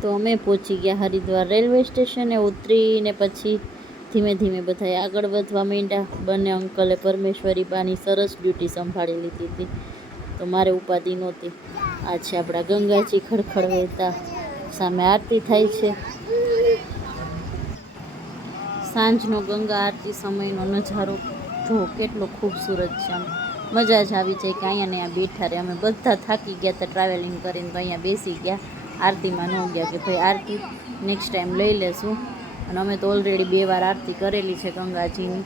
તો અમે પહોંચી ગયા હરિદ્વાર રેલવે સ્ટેશને, ઉતરીને પછી ધીમે ધીમે બધાએ આગળ વધવા માંડ્યા. બંને અંકલે પરમેશ્વરી બાની સરસ ડ્યુટી સંભાળી લીધી હતી, તો મારે ઉપાધિ નહોતી. આ છે આપણા ગંગાજી ખડખડ વહેતા, સામે આરતી થાય છે. સાંજનો ગંગા આરતી સમયનો નજારો જો કેટલો ખૂબસૂરત છે. આમ મજા જ આવી જાય કે અહીંયા ને અહીંયા બેઠા રહે. અમે બધા થાકી ગયા હતા ટ્રાવેલિંગ કરીને, તો અહીંયા બેસી ગયા. આરતીમાં ન ગયા કે ભાઈ આરતી નેક્સ્ટ ટાઈમ લઈ લેશું. અને અમે તો ઓલરેડી 2 વાર આરતી કરેલી છે ગંગાજીની,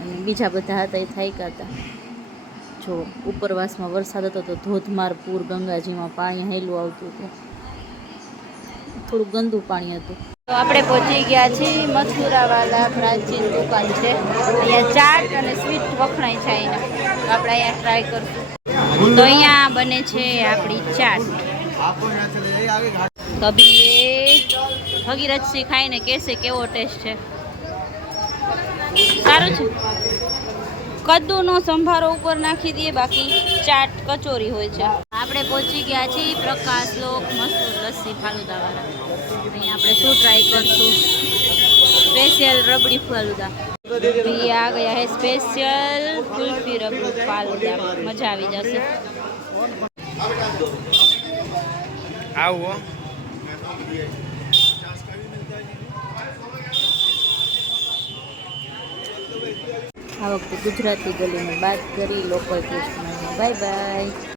અને બીજા બધા હતા એ થાક્યા હતા. જો ઉપરવાસમાં વરસાદ હતો તો ધોધમાર પૂર ગંગાજીમાં પાણી હેલું આવતું હતું, થોડું ગંદુ પાણી હતું. તો આપણે પહોંચી ગયા છીએ મથુરાવાલા પ્રાચીન દુકાન છે. અહીંયા ચાટ અને સ્વીટ વખણાય છે અહીંના, તો આપણે અહીંયા ટ્રાય કરશું. તો અહીંયા બને છે આપણી ચાટ. કભી ભગીરથસિંહ ખાઈને કહેશે કેવો ટેસ્ટ છે. સારું છે. કદ્દુનો સંભારો ઉપર નાખી દઈએ, બાકી ચાટ કચોરી હોય છે. આપણે પહોંચી ગયા છીએ પ્રકાશ લોક મસૂર લસ્સી ફાલુદાવાળા. અહીંયા આપણે શું ટ્રાય કરશું? સ્પેશિયલ રબડી ફાલુદા. ये आ गया है स्पेशल कुल्फी रबड़ी फालूदा, मजा આવી જશે. આવો આ વખતે ગુજરાતી ગલીને બાદ કરી લોકલ ટેસ્ટમાં. Bye bye.